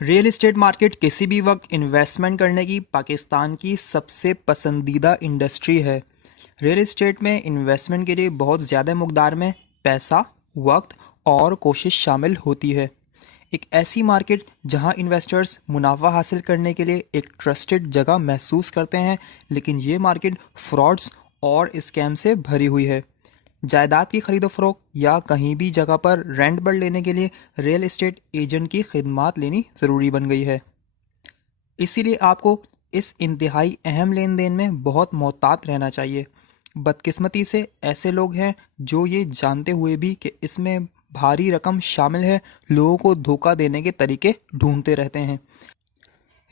Real estate market किसी भी वक्त इन्वेस्टमेंट करने की पाकिस्तान की सबसे पसंदीदा इंडस्ट्री है। रियल एस्टेट में इन्वेस्टमेंट के लिए बहुत ज़्यादा मकदार में पैसा, वक्त और कोशिश शामिल होती है। एक ऐसी मार्केट जहां इन्वेस्टर्स मुनाफा हासिल करने के लिए एक ट्रस्टेड जगह महसूस करते हैं, लेकिन ये मार्केट फ्रॉड्स और स्कैम से भरी हुई है। जायदाद की खरीदो फरोख्त या कहीं भी जगह पर रेंट पर लेने के लिए रियल एस्टेट एजेंट की खिदमात लेनी ज़रूरी बन गई है। इसीलिए आपको इस इंतहाई अहम लेन देन में बहुत मोहतात रहना चाहिए। बदकिस्मती से ऐसे लोग हैं जो ये जानते हुए भी कि इसमें भारी रकम शामिल है, लोगों को धोखा देने के तरीके ढूंढते रहते हैं।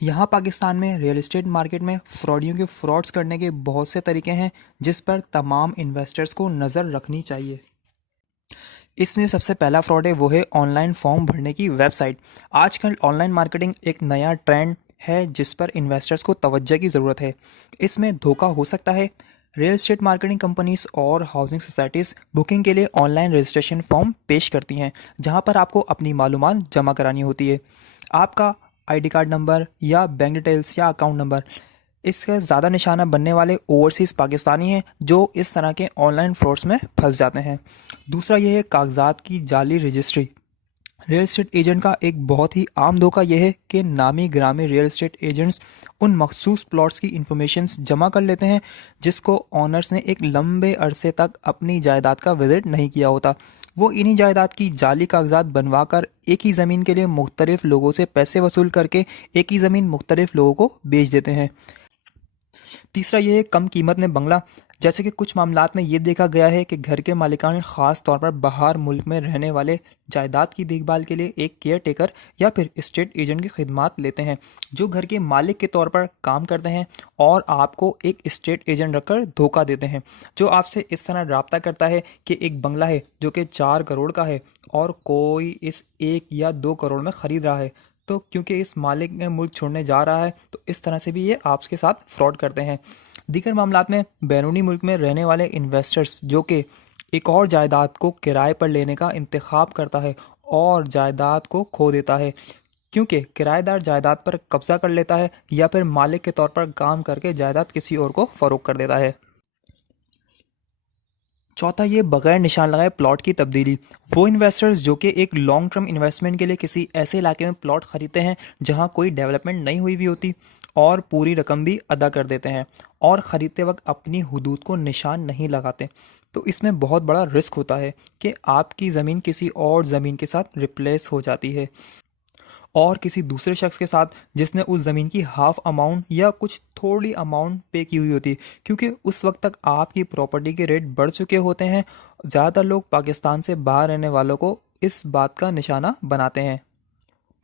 यहाँ पाकिस्तान में रियल एस्टेट मार्केट में फ्रॉडियों के फ्रॉड्स करने के बहुत से तरीके हैं, जिस पर तमाम इन्वेस्टर्स को नज़र रखनी चाहिए। इसमें सबसे पहला फ्रॉड है वो है ऑनलाइन फॉर्म भरने की वेबसाइट। आजकल ऑनलाइन मार्केटिंग एक नया ट्रेंड है जिस पर इन्वेस्टर्स को तवज्जो की ज़रूरत है। इसमें धोखा हो सकता है। रियल एस्टेट मार्केटिंग कंपनीज और हाउसिंग सोसाइटीज़ बुकिंग के लिए ऑनलाइन रजिस्ट्रेशन फॉर्म पेश करती हैं, जहां पर आपको अपनी मालूमात जमा करानी होती है। आपका आईडी कार्ड नंबर या बैंक डिटेल्स या अकाउंट नंबर। इसका ज़्यादा निशाना बनने वाले ओवरसीज़ पाकिस्तानी हैं जो इस तरह के ऑनलाइन फ्रॉड्स में फंस जाते हैं। दूसरा ये है कागजात की जाली रजिस्ट्री। रियल एस्टेट एजेंट का एक बहुत ही आम धोखा यह है कि नामी ग्रामी रियल एस्टेट एजेंट्स उन मखसूस प्लॉट्स की इंफॉर्मेशंस जमा कर लेते हैं जिसको ऑनर्स ने एक लंबे अरसे तक अपनी जायदाद का विजिट नहीं किया होता। वो इन्हीं जायदाद की जाली कागजात बनवा कर एक ही ज़मीन के लिए मुख्तलिफ लोगों से पैसे वसूल करके एक ही ज़मीन मुख्तलिफ लोगों को बेच देते हैं। तीसरा ये है कम कीमत में बंगला। जैसे कि कुछ मामलात में ये देखा गया है कि घर के मालिकान ख़ास तौर पर बाहर मुल्क में रहने वाले जायदाद की देखभाल के लिए एक केयर टेकर या फिर स्टेट एजेंट की खिदमात लेते हैं, जो घर के मालिक के तौर पर काम करते हैं और आपको एक स्टेट एजेंट रखकर धोखा देते हैं, जो आपसे इस तरह रब्ता करता है कि एक बंगला है जो कि 4 करोड़ का है और कोई इस 1 या 2 करोड़ में ख़रीद रहा है, तो क्योंकि इस मालिक ने मुल्क छोड़ने जा रहा है तो इस तरह से भी ये आपके साथ फ्रॉड करते हैं। दीगर मामलात में बैरूनी मुल्क में रहने वाले इन्वेस्टर्स जो कि एक और जायदाद को किराए पर लेने का इंतखाब करता है और जायदाद को खो देता है, क्योंकि किराएदार जायदाद पर कब्जा कर लेता है या फिर मालिक के तौर पर काम करके जायदाद किसी और को फ़रोख्त कर देता है। चौथा ये बगैर निशान लगाए प्लॉट की तब्दीली। वो इन्वेस्टर्स जो कि एक लॉन्ग टर्म इन्वेस्टमेंट के लिए किसी ऐसे इलाके में प्लॉट खरीदते हैं जहां कोई डेवलपमेंट नहीं हुई भी होती और पूरी रकम भी अदा कर देते हैं और ख़रीदते वक्त अपनी हुदूद को निशान नहीं लगाते, तो इसमें बहुत बड़ा रिस्क होता है कि आपकी ज़मीन किसी और ज़मीन के साथ रिप्लेस हो जाती है और किसी दूसरे शख्स के साथ जिसने उस ज़मीन की हाफ अमाउंट या कुछ थोड़ी अमाउंट पे की हुई होती है, क्योंकि उस वक्त तक आपकी प्रॉपर्टी के रेट बढ़ चुके होते हैं। ज़्यादातर लोग पाकिस्तान से बाहर रहने वालों को इस बात का निशाना बनाते हैं।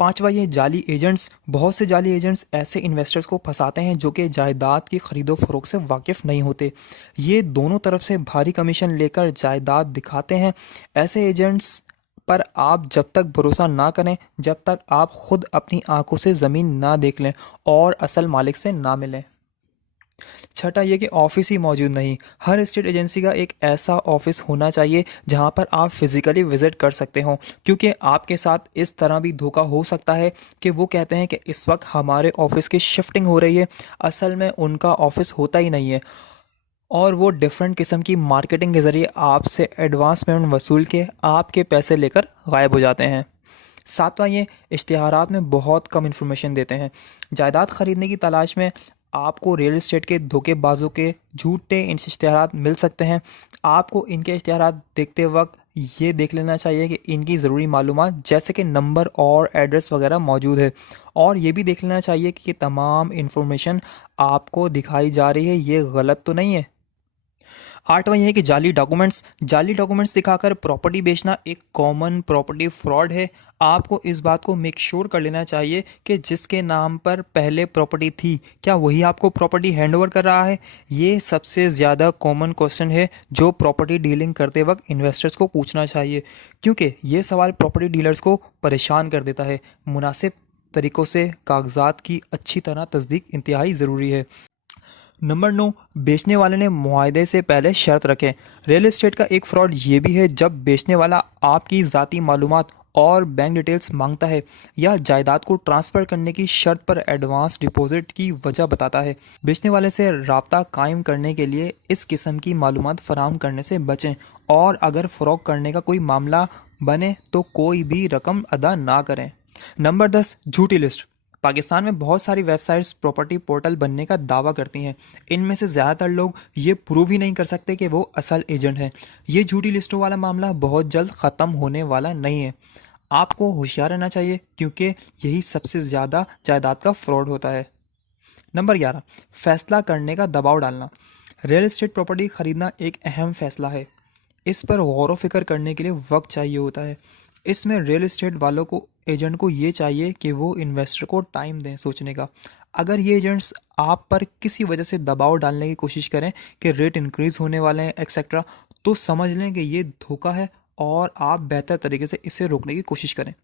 पांचवा ये जाली एजेंट्स। बहुत से जाली एजेंट्स ऐसे इन्वेस्टर्स को फंसाते हैं जो कि जायदाद की खरीदो फरोख्त से वाकिफ़ नहीं होते। ये दोनों तरफ से भारी कमीशन लेकर जायदाद दिखाते हैं। ऐसे एजेंट्स पर आप जब तक भरोसा ना करें जब तक आप खुद अपनी आंखों से ज़मीन ना देख लें और असल मालिक से ना मिलें। छठा ये कि ऑफिस ही मौजूद नहीं। हर स्टेट एजेंसी का एक ऐसा ऑफिस होना चाहिए जहां पर आप फिज़िकली विज़िट कर सकते हो, क्योंकि आपके साथ इस तरह भी धोखा हो सकता है कि वो कहते हैं कि इस वक्त हमारे ऑफिस की शिफ्टिंग हो रही है, असल में उनका ऑफिस होता ही नहीं है और वो डिफरेंट किस्म की मार्केटिंग के ज़रिए आपसे एडवांस पेमेंट वसूल के आपके पैसे लेकर गायब हो जाते हैं। सातवां ये इश्तिहारात में बहुत कम इन्फॉर्मेशन देते हैं। जायदाद ख़रीदने की तलाश में आपको रियल एस्टेट के धोखेबाजों के झूठे इश्तिहारात मिल सकते हैं। आपको इनके इश्तिहारात देखते वक्त ये देख लेना चाहिए कि इनकी ज़रूरी मालूमात जैसे कि नंबर और एड्रेस वगैरह मौजूद है, और ये भी देख लेना चाहिए कि तमाम इन्फॉर्मेशन आपको दिखाई जा रही है ये गलत तो नहीं है। आठवां यह है कि जाली डॉक्यूमेंट्स दिखाकर प्रॉपर्टी बेचना एक कॉमन प्रॉपर्टी फ्रॉड है। आपको इस बात को मेक श्योर कर लेना चाहिए कि जिसके नाम पर पहले प्रॉपर्टी थी क्या वही आपको प्रॉपर्टी हैंडओवर कर रहा है। ये सबसे ज़्यादा कॉमन क्वेश्चन है जो प्रॉपर्टी डीलिंग करते वक्त इन्वेस्टर्स को पूछना चाहिए, क्योंकि ये सवाल प्रॉपर्टी डीलर्स को परेशान कर देता है। मुनासिब तरीक़ों से कागजात की अच्छी तरह तस्दीक इंतहाई ज़रूरी है। नंबर 9, बेचने वाले ने मुआहदे से पहले शर्त रखें। रियल एस्टेट का एक फ्रॉड ये भी है जब बेचने वाला आपकी ज़ाती मालूमात और बैंक डिटेल्स मांगता है या जायदाद को ट्रांसफ़र करने की शर्त पर एडवांस डिपॉजिट की वजह बताता है। बेचने वाले से राब्ता कायम करने के लिए इस किस्म की मालूमात फराहम करने से बचें और अगर फ़रोख्त करने का कोई मामला बने तो कोई भी रकम अदा ना करें। नंबर 10, झूठी लिस्ट। पाकिस्तान में बहुत सारी वेबसाइट्स प्रॉपर्टी पोर्टल बनने का दावा करती हैं। इनमें से ज़्यादातर लोग ये प्रूव ही नहीं कर सकते कि वो असल एजेंट हैं। ये झूठी लिस्टों वाला मामला बहुत जल्द ख़त्म होने वाला नहीं है। आपको होशियार रहना चाहिए क्योंकि यही सबसे ज़्यादा जायदाद का फ्रॉड होता है। नंबर 11, फैसला करने का दबाव डालना। रियल एस्टेट प्रॉपर्टी खरीदना एक अहम फैसला है। इस पर गौर व फिक्र करने के लिए वक्त चाहिए होता है। इसमें रियल एस्टेट वालों को एजेंट को ये चाहिए कि वो इन्वेस्टर को टाइम दें सोचने का। अगर ये एजेंट्स आप पर किसी वजह से दबाव डालने की कोशिश करें कि रेट इंक्रीज़ होने वाले हैं एक्सेट्रा, तो समझ लें कि ये धोखा है और आप बेहतर तरीके से इसे रोकने की कोशिश करें।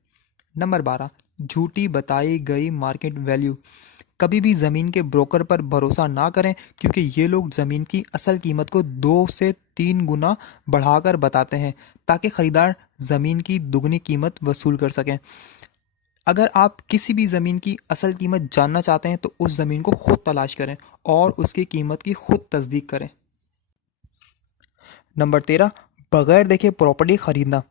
नंबर 12, झूठी बताई गई मार्केट वैल्यू। कभी भी ज़मीन के ब्रोकर पर भरोसा ना करें क्योंकि ये लोग ज़मीन की असल कीमत को 2 से 3 गुना बढ़ाकर बताते हैं ताकि ख़रीदार ज़मीन की दुगनी कीमत वसूल कर सकें। अगर आप किसी भी ज़मीन की असल कीमत जानना चाहते हैं तो उस ज़मीन को खुद तलाश करें और उसकी कीमत की खुद तस्दीक करें। नंबर 13, बगैर देखे प्रॉपर्टी खरीदना।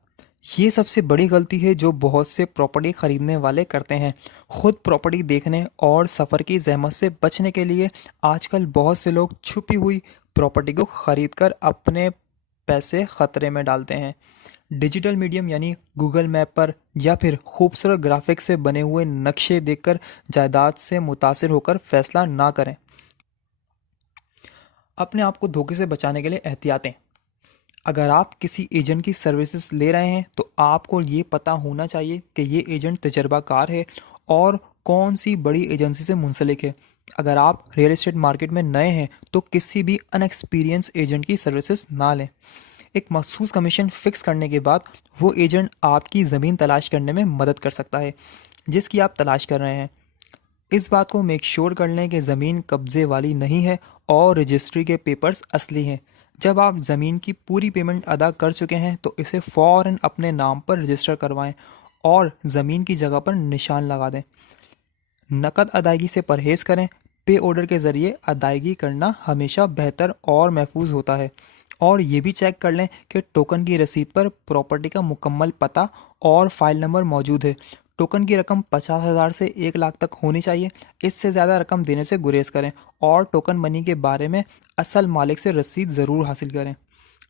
ये सबसे बड़ी गलती है जो बहुत से प्रॉपर्टी खरीदने वाले करते हैं। खुद प्रॉपर्टी देखने और सफ़र की जहमत से बचने के लिए आजकल बहुत से लोग छुपी हुई प्रॉपर्टी को खरीदकर अपने पैसे खतरे में डालते हैं। डिजिटल मीडियम यानी गूगल मैप पर या फिर खूबसूरत ग्राफिक्स से बने हुए नक्शे देखकर जायदाद से मुतासिर होकर फैसला ना करें। अपने आप को धोखे से बचाने के लिए एहतियातें। अगर आप किसी एजेंट की सर्विसेज ले रहे हैं तो आपको ये पता होना चाहिए कि ये एजेंट तजर्बाकार है और कौन सी बड़ी एजेंसी से मुंसलिक है। अगर आप रियल एस्टेट मार्केट में नए हैं तो किसी भी अनएक्सपीरियंस एजेंट की सर्विसेज ना लें। एक मखसूस कमीशन फिक्स करने के बाद वो एजेंट आपकी ज़मीन तलाश करने में मदद कर सकता है जिसकी आप तलाश कर रहे हैं। इस बात को मेक श्योर कर लें कि ज़मीन कब्ज़े वाली नहीं है और रजिस्ट्री के पेपर्स असली हैं। जब आप ज़मीन की पूरी पेमेंट अदा कर चुके हैं तो इसे फ़ौरन अपने नाम पर रजिस्टर करवाएं और ज़मीन की जगह पर निशान लगा दें। नकद अदायगी से परहेज़ करें। पे ऑर्डर के ज़रिए अदायगी करना हमेशा बेहतर और महफूज होता है। और ये भी चेक कर लें कि टोकन की रसीद पर प्रॉपर्टी का मुकम्मल पता और फाइल नंबर मौजूद है। टोकन की रकम 50,000 से 1 लाख तक होनी चाहिए। इससे ज़्यादा रकम देने से गुरेज करें और टोकन मनी के बारे में असल मालिक से रसीद ज़रूर हासिल करें।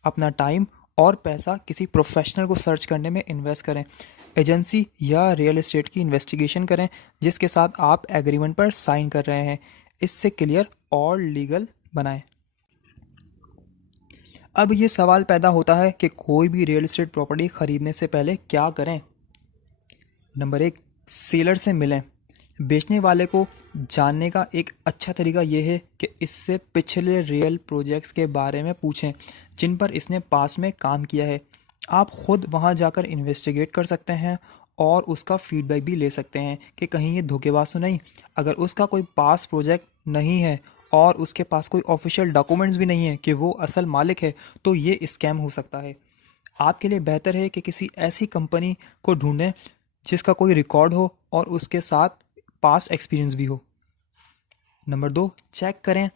अपना टाइम और पैसा किसी प्रोफेशनल को सर्च करने में इन्वेस्ट करें। एजेंसी या रियल एस्टेट की इन्वेस्टिगेशन करें जिसके साथ आप एग्रीमेंट पर साइन कर रहे हैं। इससे क्लियर और लीगल बनाएं। अब ये सवाल पैदा होता है कि कोई भी रियल एस्टेट प्रॉपर्टी खरीदने से पहले क्या करें। नंबर 1, सेलर से मिलें। बेचने वाले को जानने का एक अच्छा तरीका यह है कि इससे पिछले रियल प्रोजेक्ट्स के बारे में पूछें जिन पर इसने पास में काम किया है। आप खुद वहां जाकर इन्वेस्टिगेट कर सकते हैं और उसका फीडबैक भी ले सकते हैं कि कहीं ये धोखेबाज तो नहीं। अगर उसका कोई पास प्रोजेक्ट नहीं है और उसके पास कोई ऑफिशियल डॉक्यूमेंट्स भी नहीं है कि वो असल मालिक है तो ये स्कैम हो सकता है। आपके लिए बेहतर है कि किसी ऐसी कंपनी को ढूंढें जिसका कोई रिकॉर्ड हो और उसके साथ पास एक्सपीरियंस भी हो। नंबर 2, चेक करें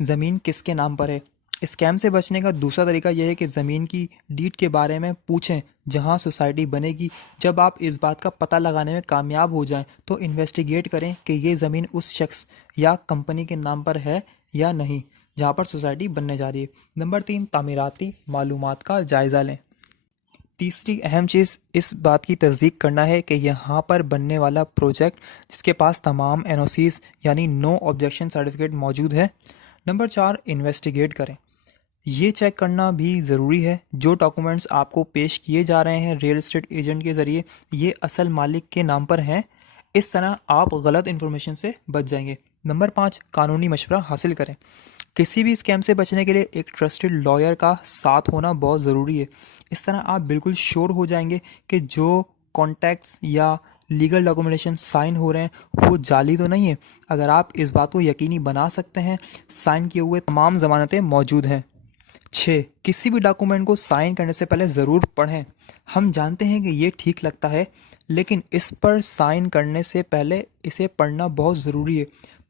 ज़मीन किसके नाम पर है। स्कैम से बचने का दूसरा तरीका यह है कि ज़मीन की डीड के बारे में पूछें जहां सोसाइटी बनेगी। जब आप इस बात का पता लगाने में कामयाब हो जाएं तो इन्वेस्टिगेट करें कि ये ज़मीन उस शख्स या कंपनी के नाम पर है या नहीं जहां पर सोसाइटी बनने जा रही है। नंबर 3, तामीराती मालूमात का जायज़ा लें। तीसरी अहम चीज़ इस बात की तस्दीक करना है कि यहाँ पर बनने वाला प्रोजेक्ट जिसके पास तमाम एनओसीज यानी नो ऑब्जेक्शन सर्टिफिकेट मौजूद है। नंबर 4, इन्वेस्टिगेट करें। ये चेक करना भी ज़रूरी है जो डॉक्यूमेंट्स आपको पेश किए जा रहे हैं रियल एस्टेट एजेंट के ज़रिए ये असल मालिक के नाम पर हैं। इस तरह आप गलत इन्फॉर्मेशन से बच जाएंगे। नंबर 5, कानूनी मशवरा हासिल करें। किसी भी स्कैम से बचने के लिए एक ट्रस्टेड लॉयर का साथ होना बहुत ज़रूरी है। इस तरह आप बिल्कुल श्योर हो जाएंगे कि जो कॉन्टैक्ट्स या लीगल डॉक्यूमेंटेशन साइन हो रहे हैं वो जाली तो नहीं है। अगर आप इस बात को यकीनी बना सकते हैं साइन किए हुए तमाम ज़मानतें मौजूद हैं। 6. किसी भी डॉक्यूमेंट को साइन करने से पहले ज़रूर पढ़ें। हम जानते हैं कि ये ठीक लगता है, लेकिन इस पर साइन करने से पहले इसे पढ़ना बहुत ज़रूरी है।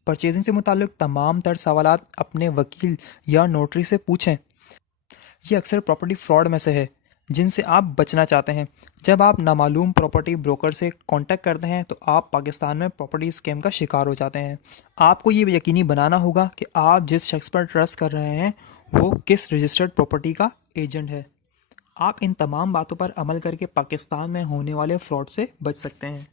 परचेजिंग से मुताल्लिक तमाम तर सवालात अपने वकील या नोटरी से पूछें। ये अक्सर प्रॉपर्टी फ्रॉड में से है जिनसे आप बचना चाहते हैं। जब आप नामालूम प्रॉपर्टी ब्रोकर से कांटेक्ट करते हैं तो आप पाकिस्तान में प्रॉपर्टी स्कैम का शिकार हो जाते हैं। आपको ये यकीनी बनाना होगा कि आप जिस शख्स पर ट्रस्ट कर रहे हैं वो किस रजिस्टर्ड प्रॉपर्टी का एजेंट है। आप इन तमाम बातों पर अमल करके पाकिस्तान में होने वाले फ्रॉड से बच सकते हैं।